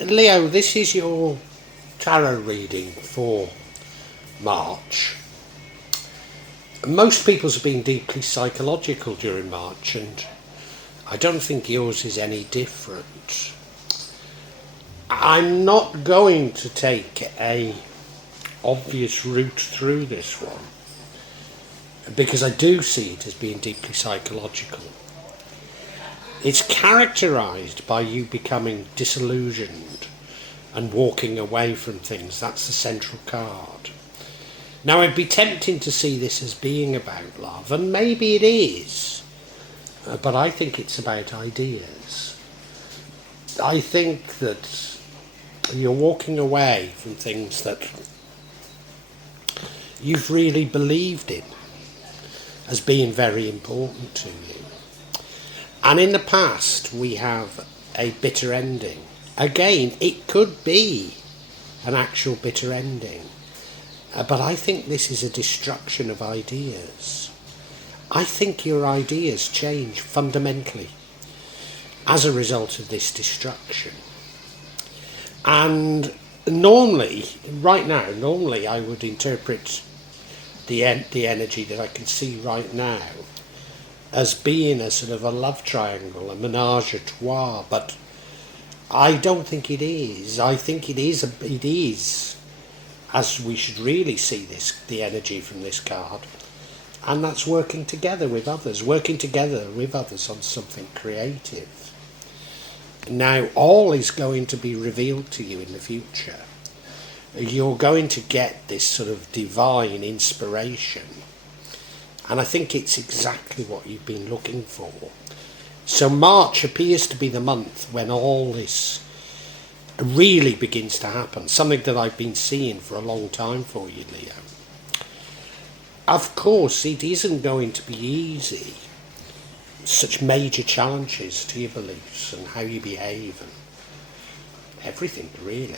Leo, this is your tarot reading for March. Most people's have been deeply psychological during March, and I don't think yours is any different. I'm not going to take a obvious route through this one because I do see it as being deeply psychological. It's characterised by you becoming disillusioned and walking away from things. That's the central card. Now, it'd be tempting to see this as being about love, and maybe it is, but I think it's about ideas. I think that you're walking away from things that you've really believed in as being very important to you. And in the past, we have a bitter ending. Again, it could be an actual bitter ending. But I think this is a destruction of ideas. I think your ideas change fundamentally as a result of this destruction. And normally I would interpret the energy that I can see right now as being a sort of a love triangle, a menage a trois, but I don't think it is. I think it is, as we should really see this, the energy from this card, and that's working together with others on something creative. Now, all is going to be revealed to you in the future. You're going to get this sort of divine inspiration, and I think it's exactly what you've been looking for. So March appears to be the month when all this really begins to happen, something that I've been seeing for a long time for you, Leo. Of course, it isn't going to be easy. Such major challenges to your beliefs and how you behave and everything, really.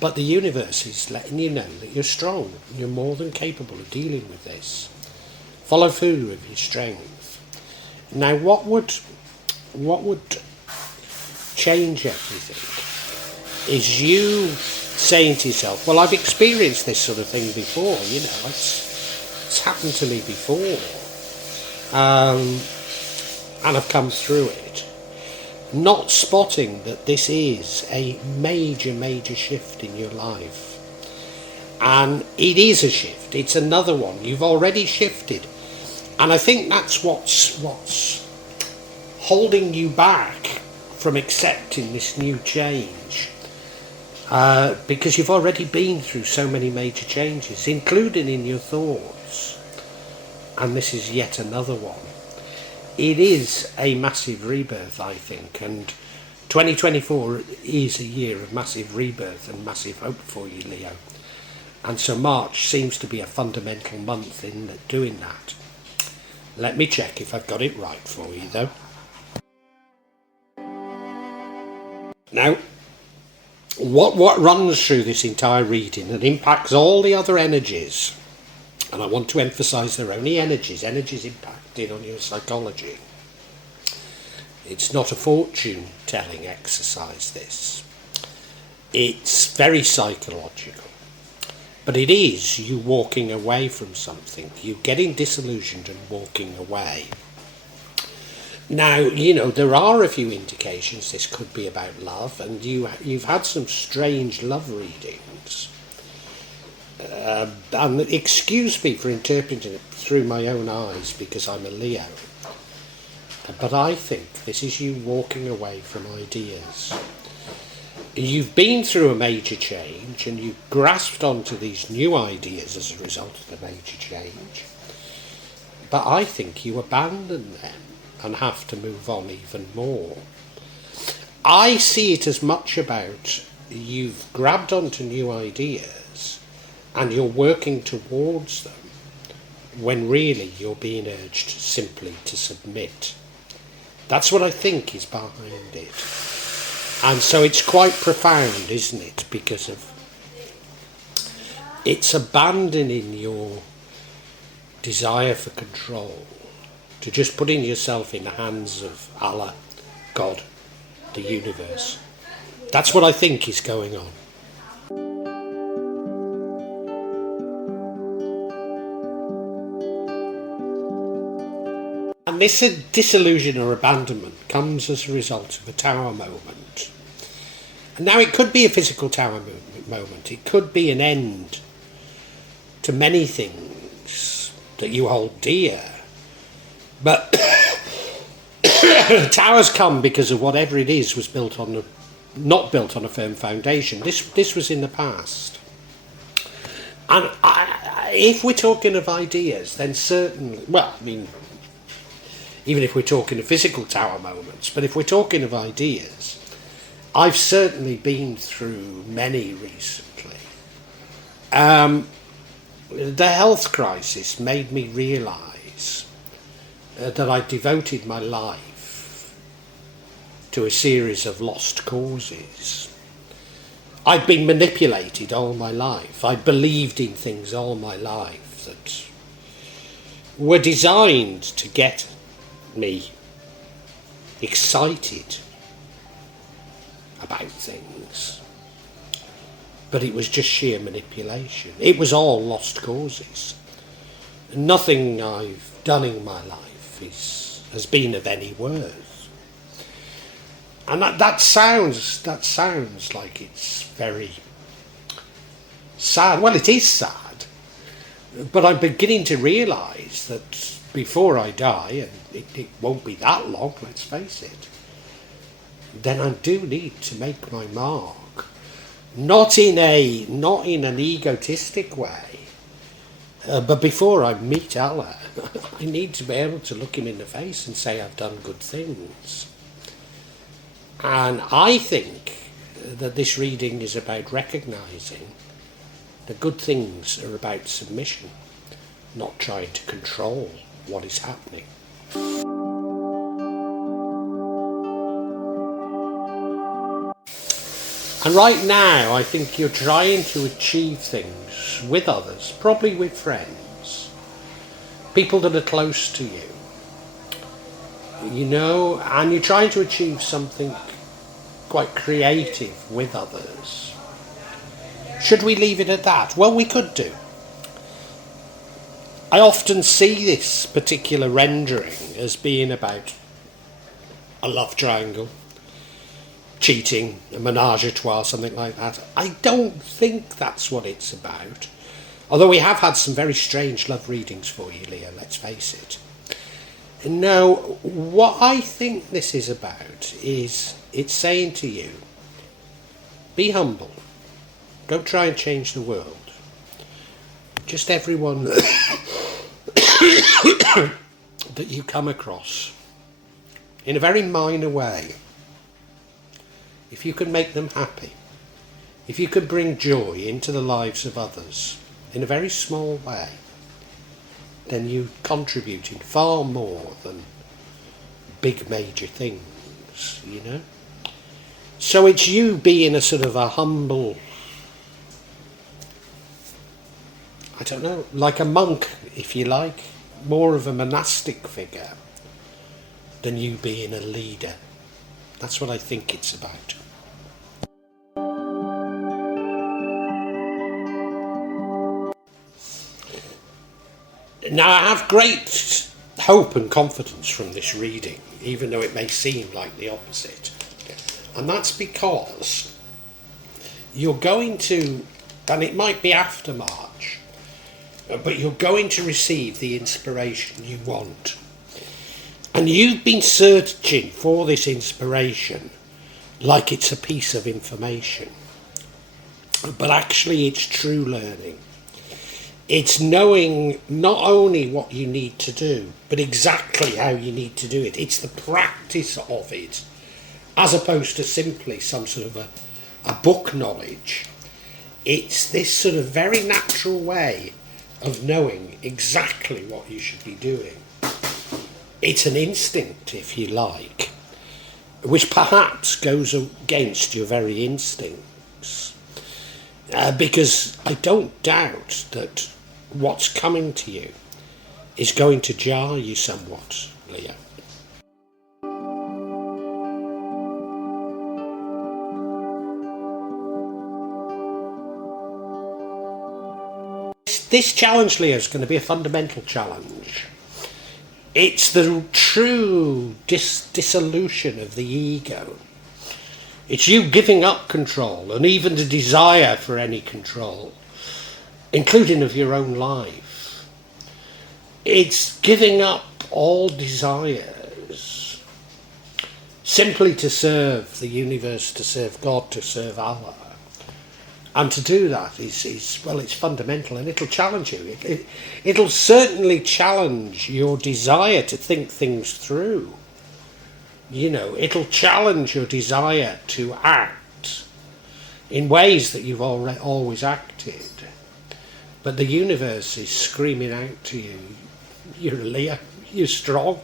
But the universe is letting you know that you're strong. You're more than capable of dealing with this. Follow through with your strength. Now, what would change everything is you saying to yourself, well, I've experienced this sort of thing before, it's happened to me before, and I've come through it. Not spotting that this is a major shift in your life. And it is a shift. It's another one. You've already shifted. And I think that's what's holding you back from accepting this new change. Because you've already been through so many major changes, including in your thoughts. And this is yet another one. It is a massive rebirth, I think, and 2024 is a year of massive rebirth and massive hope for you, Leo. And so March seems to be a fundamental month in doing that. Let me check if I've got it right for you, though. Now, what runs through this entire reading and impacts all the other energies, and I want to emphasise they're only energies impacting on your psychology. It's not a fortune-telling exercise, this. It's very psychological. But it is you walking away from something, you getting disillusioned and walking away. Now, there are a few indications this could be about love, and you've had some strange love readings. And excuse me for interpreting it through my own eyes because I'm a Leo. But I think this is you walking away from ideas. You've been through a major change and you've grasped onto these new ideas as a result of the major change. But I think you abandon them and have to move on even more. I see it as much about you've grabbed onto new ideas and you're working towards them when really you're being urged simply to submit. That's what I think is behind it. And so it's quite profound, isn't it? Because it's abandoning your desire for control to just putting yourself in the hands of Allah, God, the universe. That's what I think is going on. And this disillusion or abandonment comes as a result of a tower moment. And now it could be a physical tower moment. It could be an end to many things that you hold dear. But towers come because of whatever it is was built on not built on a firm foundation. This was in the past. And if we're talking of ideas, then certainly, well, I mean, even if we're talking of physical tower moments, but if we're talking of ideas, I've certainly been through many recently. The health crisis made me realise that I devoted my life to a series of lost causes. I'd been manipulated all my life. I believed in things all my life that were designed to get me excited about things. But it was just sheer manipulation. It was all lost causes. Nothing I've done in my life has been of any worth. And that sounds like it's very sad. Well, it is sad. But I'm beginning to realise that before I die, and it won't be that long, let's face it, then I do need to make my mark. Not in an egotistic way, but before I meet Allah, I need to be able to look him in the face and say I've done good things. And I think that this reading is about recognising that good things are about submission, not trying to control what is happening. And right now, I think you're trying to achieve things with others, probably with friends, people that are close to you, and you're trying to achieve something quite creative with others. Should we leave it at that? Well, we could do. I often see this particular rendering as being about a love triangle, cheating, a menage a trois, something like that. I don't think that's what it's about. Although we have had some very strange love readings for you, Leo, let's face it. No, what I think this is about is it's saying to you, be humble. Don't try and change the world. Just everyone that you come across, in a very minor way, if you can make them happy, if you can bring joy into the lives of others in a very small way, then you're contributing far more than big major things, So it's you being a sort of a humble, I don't know, like a monk, if you like, more of a monastic figure than you being a leader. That's what I think it's about. Now, I have great hope and confidence from this reading, even though it may seem like the opposite. And that's because you're going to, and it might be after March, but you're going to receive the inspiration you want. And you've been searching for this inspiration like it's a piece of information. But actually it's true learning. It's knowing not only what you need to do, but exactly how you need to do it. It's the practice of it, as opposed to simply some sort of a book knowledge. It's this sort of very natural way of knowing exactly what you should be doing. It's an instinct, if you like, which perhaps goes against your very instincts. Because I don't doubt that what's coming to you is going to jar you somewhat, Leo. this challenge, Leo, is going to be a fundamental challenge. It's the true dissolution of the ego. It's you giving up control and even the desire for any control, including of your own life. It's giving up all desires simply to serve the universe, to serve God, to serve Allah. And to do that is well, it's fundamental, and it'll challenge you. It'll certainly challenge your desire to think things through. You know, it'll challenge your desire to act in ways that you've always acted. But the universe is screaming out to you, you're a Leo, you're strong.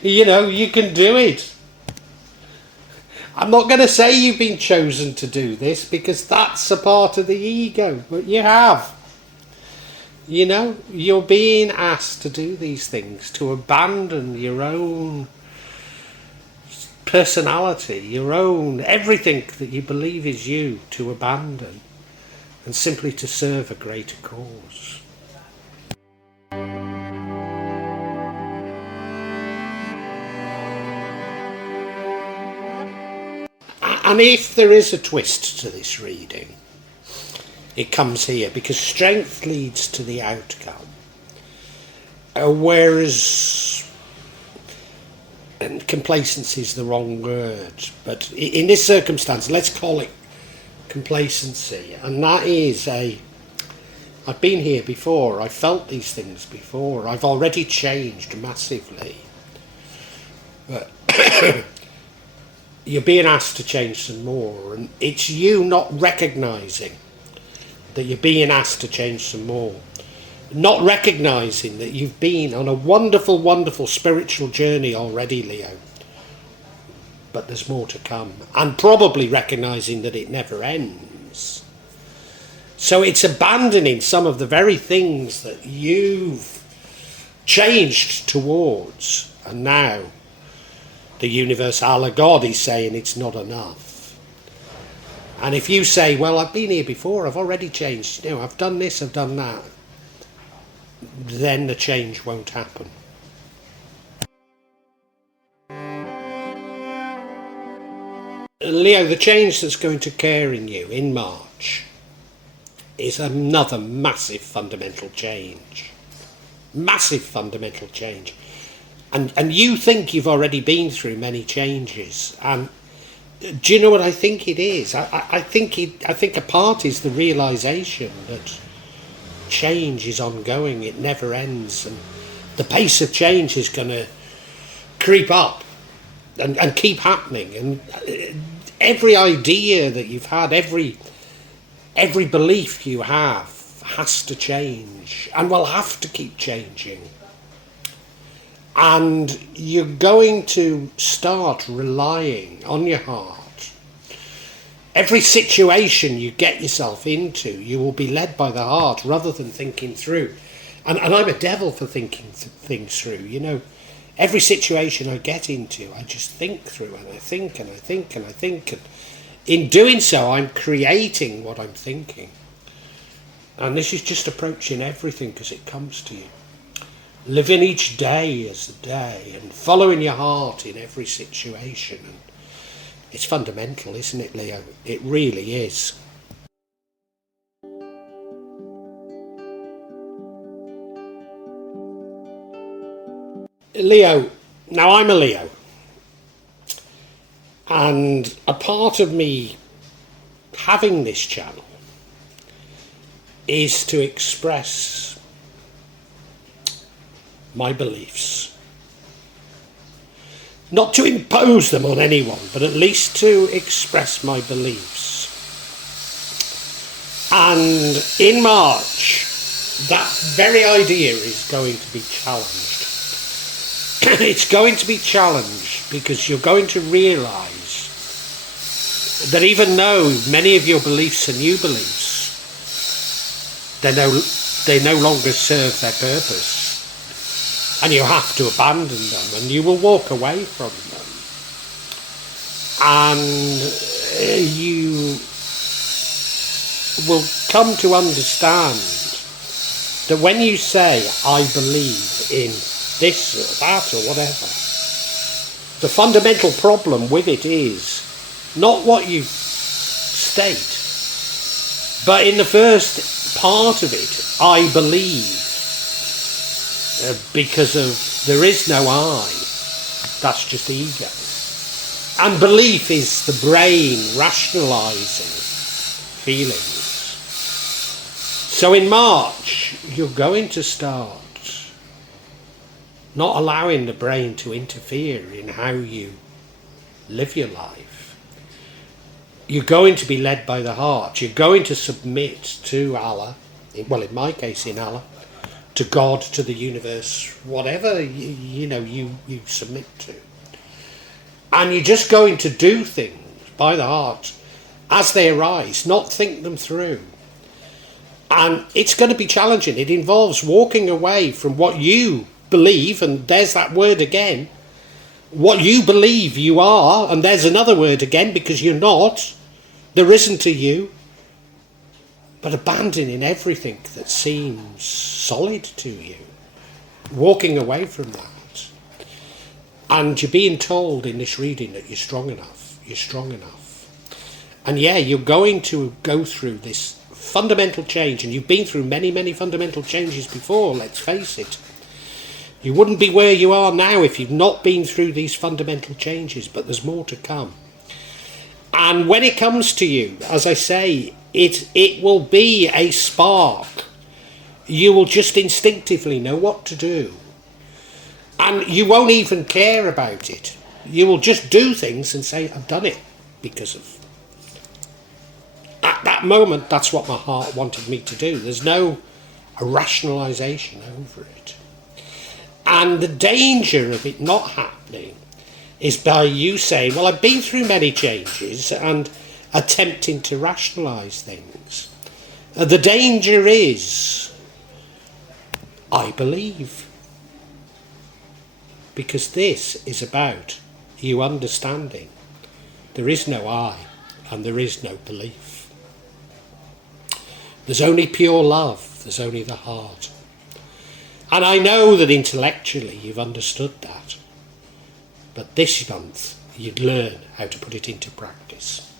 You know, you can do it. I'm not going to say you've been chosen to do this, because that's a part of the ego, but you have. You know, you're being asked to do these things, to abandon your own personality, your own, everything that you believe is you, to abandon, and simply to serve a greater cause. And if there is a twist to this reading, it comes here, because strength leads to the outcome. Whereas, and complacency is the wrong word, but in this circumstance, let's call it complacency. And that is I've been here before, I've felt these things before, I've already changed massively. But you're being asked to change some more, and it's you not recognising that you're being asked to change some more. Not recognising that you've been on a wonderful, wonderful spiritual journey already, Leo. But there's more to come. And probably recognising that it never ends. So it's abandoning some of the very things that you've changed towards. And now the universe, Allah, God, is saying it's not enough. And if you say, well, I've been here before, I've already changed, you know, I've done this, I've done that, then the change won't happen. Leo, the change that's going to occur in you in March is another massive fundamental change. Massive fundamental change. And you think you've already been through many changes. And do you know what I think it is? I think a part is the realisation that change is ongoing, it never ends, and the pace of change is going to creep up and keep happening. And every idea that you've had, every belief you have has to change and will have to keep changing. And you're going to start relying on your heart. Every situation you get yourself into, you will be led by the heart rather than thinking through. And I'm a devil for thinking things through, you know. Every situation I get into, I just think through, and I think and I think and I think. And in doing so, I'm creating what I'm thinking. And this is just approaching everything as it comes to you. Living each day as a day and following your heart in every situation. And it's fundamental, isn't it, Leo? It really is. Leo, now I'm a Leo. And a part of me having this channel is to express my beliefs. Not to impose them on anyone, but at least to express my beliefs. And in March, that very idea is going to be challenged. It's going to be challenged because you're going to realise that even though many of your beliefs are new beliefs, they no longer serve their purpose. And you have to abandon them, and you will walk away from them. And you will come to understand that when you say, I believe in this or that or whatever, the fundamental problem with it is not what you state, but in the first part of it, I believe, because of there is no I, that's just ego. And belief is the brain rationalising feelings. So in March, you're going to start not allowing the brain to interfere in how you live your life. You're going to be led by the heart. You're going to submit to Allah, well, in my case, in Allah, to God, to the universe, whatever you submit to. And you're just going to do things by the heart as they arise, not think them through. And it's going to be challenging. It involves walking away from what you believe, and there's that word again, what you believe you are, and there's another word again, because you're not, there isn't a you, but abandoning everything that seems solid to you, walking away from that. And you're being told in this reading that you're strong enough, and yeah, you're going to go through this fundamental change, and you've been through many fundamental changes before, let's face it. You wouldn't be where you are now if you've not been through these fundamental changes, but there's more to come. And when it comes to you, as I say, it will be a spark. You will just instinctively know what to do. And you won't even care about it. You will just do things and say, I've done it because of. At that moment, that's what my heart wanted me to do. There's no rationalisation over it. And the danger of it not happening is by you saying, well, I've been through many changes, and attempting to rationalise things. The danger is, I believe. Because this is about you understanding there is no I and there is no belief. There's only pure love, there's only the heart. And I know that intellectually you've understood that. But this month you'd learn how to put it into practice.